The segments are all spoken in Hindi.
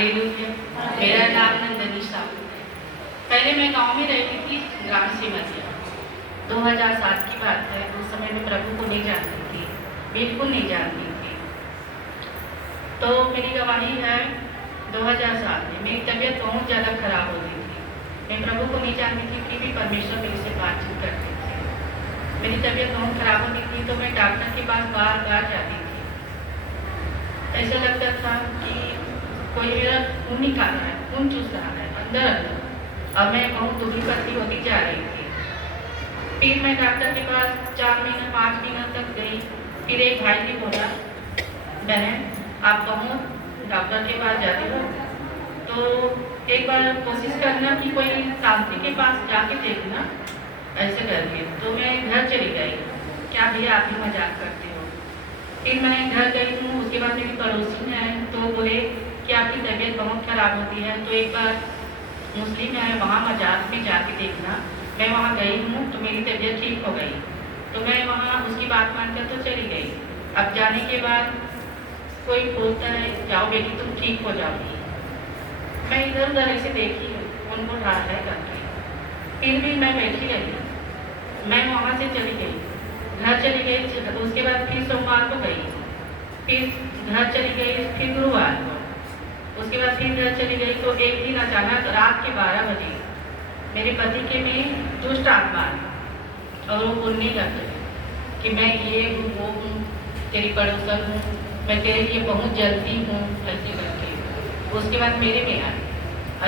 हालेलुया। मेरा नाम नंदनी साहू है। पहले मैं गांव में रहती थी, ग्राम सिमरिया। 2007 की बात है। उस समय मैं प्रभु को नहीं जानती थी, बिल्कुल नहीं जानती थी। तो मेरी गवाही है, 2007 में मेरी तबीयत बहुत ज़्यादा खराब हो गई थी। मैं प्रभु को नहीं जानती थी, फिर भी परमेश्वर मेरे से बातचीत करते थे। मेरी तबीयत बहुत खराब हो गई थी, तो मैं डॉक्टर के पास बार बार जाती थी। ऐसा लगता था कि कोई मेरा खून निकाल रहा है, खून चूस रहा है अंदर अंदर। अब मैं बहुत दुखी पड़ती होती जा रही थी। फिर मैं डॉक्टर के पास 4 महीना 5 महीना तक गई। फिर एक भाई ने बोला, बहन आप कहूँ डॉक्टर के पास जाती हो तो एक बार कोशिश करना कि कोई तांत्रिक के पास जाके देखना, ऐसे करके। तो मैं घर चली गई। क्या भैया आप ही मजाक करते हो? फिर मैं घर गई हूँ। उसके बाद मेरी पड़ोसी है, तो बोले कि आपकी तबीयत बहुत खराब होती है, तो एक बार मुस्लिम है वहाँ मजाक में जाके देखना। मैं वहाँ गई हूँ तो मेरी तबीयत ठीक हो गई। तो मैं वहाँ उसकी बात मानकर तो चली गई। अब जाने के बाद कोई बोलता है जाओ बेटी तुम ठीक हो जाओगी। मैं इधर उधर ऐसे देखी कौन बोल रहा है करके, फिर भी मैं बैठी रही। मैं वहाँ से चली गई, घर चली गई। उसके बाद फिर सोमवार को गई, फिर घर चली गई, फिर गुरुवार को। उसके बाद फिर घर चली गई। तो एक दिन अचानक रात के 12 बजे मेरे पति के में दुष्ट आत्मा और वो बोलने लग गए कि मैं ये हूँ वो हूँ, तेरी पड़ोसन हूँ, मैं तेरे लिए बहुत जलती हूँ, ऐसे करके। उसके बाद मेरे में आए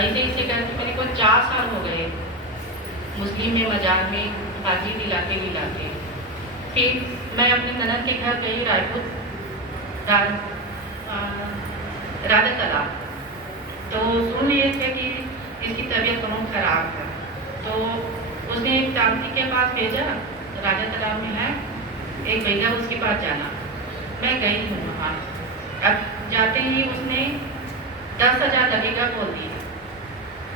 ऐसे ऐसे करके। मेरे को 4 साल हो गए मुस्लिम में मजाक में हाजी दिलाते दिलाते। फिर मैं अपने ननद के घर गई, रायपुर राधा तालाब। तो सुन लिए थे कि इसकी तबीयत बहुत खराब है, तो उसने एक तांत्रिक के पास भेजा, राजा तालाब में है एक भैया, उसके पास जाना। मैं गई हूँ वहाँ। अब जाते ही उसने 10,000 लगेगा बोल दिया।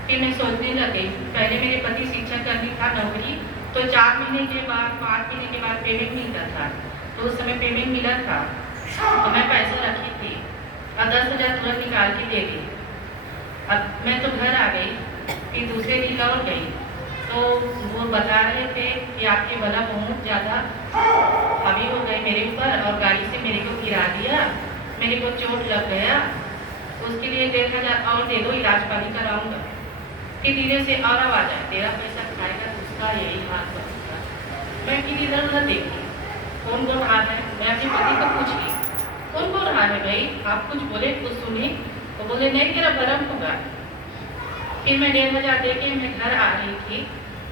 फिर मैं सोचने लगी, पहले मेरे पति शिक्षक करनी था नौकरी, तो 4 महीने के बाद 5 महीने के बाद पेमेंट मिलता था। तो उस समय पेमेंट मिला था, तो मैं पैसा रखी थी और 10,000 तुरंत निकाल के दे दी। अब मैं तो घर आ गई, फिर दूसरे दिन लौट गई। तो वो बता रहे थे कि आपके बला बहुत ज़्यादा हावी हो गए मेरे ऊपर और गाड़ी से मेरे को गिरा दिया, मेरे को चोट लग गया, उसके लिए 1,500 और दे दो, इलाज पानी कराऊंगा। फिर धीरे से और आवाज़ आया, तेरा पैसा खाएगा उसका यही हाथ बनेगा। मैं फिर इधर उधर देखी कौन बोल रहा है। मैं अपने पति को पूछ ली, कौन बोल रहा है भाई, आप कुछ बोले कुछ सुने? तो बोले नहीं तेरा भरम होगा। फिर मैं 1,500 दे के मैं घर आ रही थी,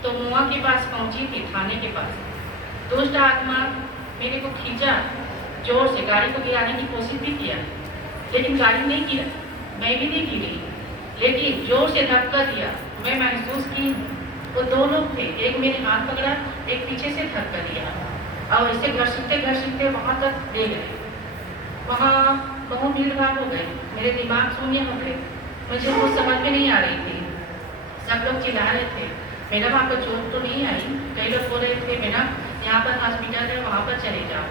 तो मुआ के पास पहुंची थी, थाने के पास। दुष्ट आत्मा मेरे को खींचा जोर से, गाड़ी को गिराने की कोशिश भी किया, लेकिन गाड़ी नहीं गिरा, मैं भी नहीं गिरी, लेकिन जोर से धक्का दिया। मैं महसूस की वो 2 लोग थे, एक मेरे हाथ पकड़ा, एक पीछे से धक्का दिया और इसे घसीटते वहाँ तक ले गए। वहाँ बहुत भीड़ भाड़ हो गई, मेरे दिमाग शून्य हो गए, मुझे कुछ समझ में नहीं आ रही थी। सब लोग चिल्ला रहे थे, मैडम आपको चोट तो नहीं आई? कई लोग बोल रहे थे मैडम यहाँ पर हॉस्पिटल है, वहाँ पर चले जाओ।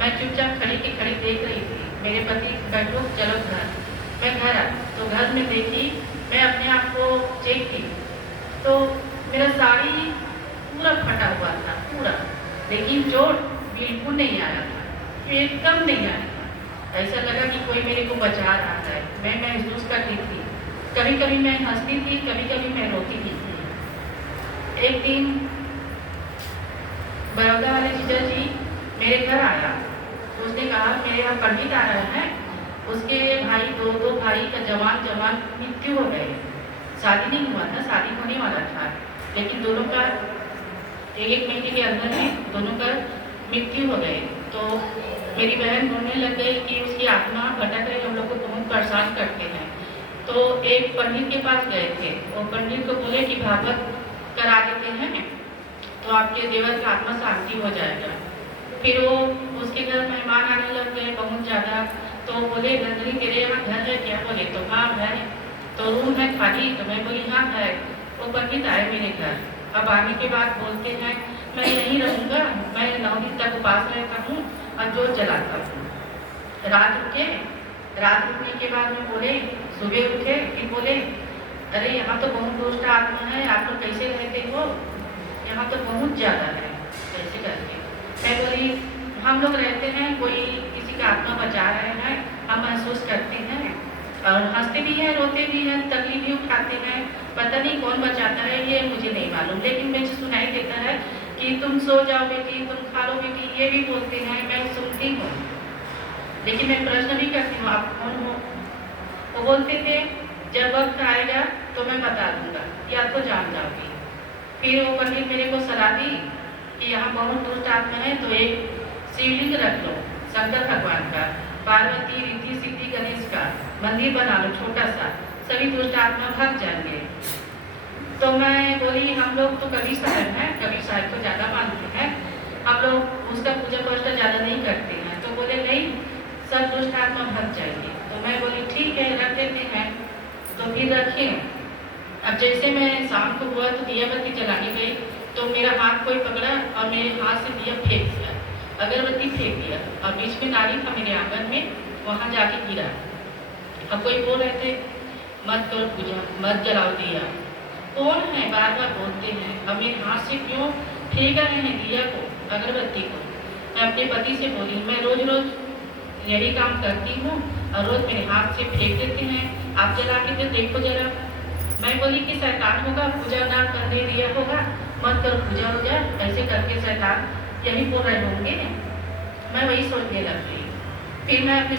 मैं चुपचाप खड़ी की खड़ी देख रही थी। मेरे पति बैठो चलो घर। मैं घर आई तो घर में देखी, मैं अपने आप को चेक की तो मेरा साड़ी पूरा फटा हुआ था पूरा, लेकिन चोट बिल्कुल नहीं आया था, एकदम नहीं आया था। ऐसा लगा कि कोई मेरे को बचा रहा है। मैं महसूस करती थी, कभी कभी मैं हंसती थी, कभी कभी मैं रोती थी। एक दिन बड़ौदा वाले जीजा जी मेरे घर आया, तो उसने कहा मेरे यहाँ पंडित आ रहे हैं, उसके भाई 2 भाई का जवान मृत्यु हो गए। शादी नहीं हुआ था, शादी होने वाला था, लेकिन दोनों का 1 महीने के अंदर ही दोनों का मृत्यु हो गए। तो मेरी बहन बोलने लग गई कि उसकी आत्मा भटक रही, हम लोग को बहुत परेशान करते हैं। तो एक पंडित के पास गए थे, वो पंडित को बोले कि भागवत करा देते हैं तो आपके देवर का आत्मा शांति हो जाएगा। फिर वो उसके घर मेहमान आने लग गए बहुत ज़्यादा। तो बोले नंदनी तेरे यहाँ घर है क्या? बोले तो हाँ है। तो रूम है खाली? तो मैं बोली हाँ है। वो पंडित आए मेरे घर। अब आने के बाद बोलते हैं मैं यहीं रहूँगा, मैं 9 दिन तक उपास रहता हूँ और जोत जलाता हूँ। रात रुके रात उठने के बाद में बोले, सुबह उठे फिर बोले, अरे यहाँ तो बहुत दुष्ट आत्मा है, आप लोग कैसे रहते हो, यहाँ तो बहुत ज़्यादा है, कैसे करके। मैं बोली हम लोग रहते हैं, कोई किसी का आत्मा बचा रहे हैं, हम महसूस करते हैं और हंसते भी हैं, रोते भी हैं, तकलीफ भी उठाते हैं, पता नहीं कौन बचाता है ये मुझे नहीं मालूम, लेकिन मुझे सुनाई देता है कि तुम सो जाओ बेटी, तुम खा लो बेटी, ये भी बोलते हैं, मैं सुनती हूँ। लेकिन मैं प्रश्न भी करती हूँ आप कौन हो। वो बोलते थे जब वक्त आएगा तो मैं बता दूंगा या तो जान जाऊंगी। फिर वो पंडित मेरे को सलाह दी कि यहाँ बहुत दुष्ट आत्मा है, तो एक शिवलिंग रख लो शंकर भगवान का, पार्वती रिद्धि सिद्धि गणेश का मंदिर बना लो छोटा सा, सभी दुष्ट आत्मा भाग जाएंगे। तो मैं बोली हम लोग तो कबीर साहब हैं, कबीर साहब को ज़्यादा मानते हैं, हम लोग उसका पूजा पाठ ज़्यादा नहीं करते हैं। तो बोले नहीं, सब दुष्ट आत्मा भाग जाएंगे। तो मैं बोली ठीक है रख देते हैं। तो फिर रखे। अब जैसे मैं शाम को हुआ तो दिया बत्ती जलाने गई तो मेरा हाथ कोई पकड़ा और मेरे हाथ से दिया फेंक दिया, अगरबत्ती फेंक दिया और बीच में नाली था मेरे आंगन में, वहाँ जाके गिरा। अब कोई बोल रहे थे मत करो पूजा, मत जलाओ दिया, कौन है बार बार बोलते हैं, अब मेरे हाथ से क्यों फेंक रहे हैं दिया को, अगरबत्ती को। मैं अपने पति से बोली मैं रोज रोज यही काम करती हूँ और रोज मेरे हाथ से फेंक देते हैं, आप जला के तो देखो जरा। मैं बोली कि शैतान होगा, पूजा ना करने दिया होगा, मत करो पूजा हो जाए, ऐसे करके शैतान यही बोल रहे होंगे। मैं वही सोचने लग गई। फिर मैं अपने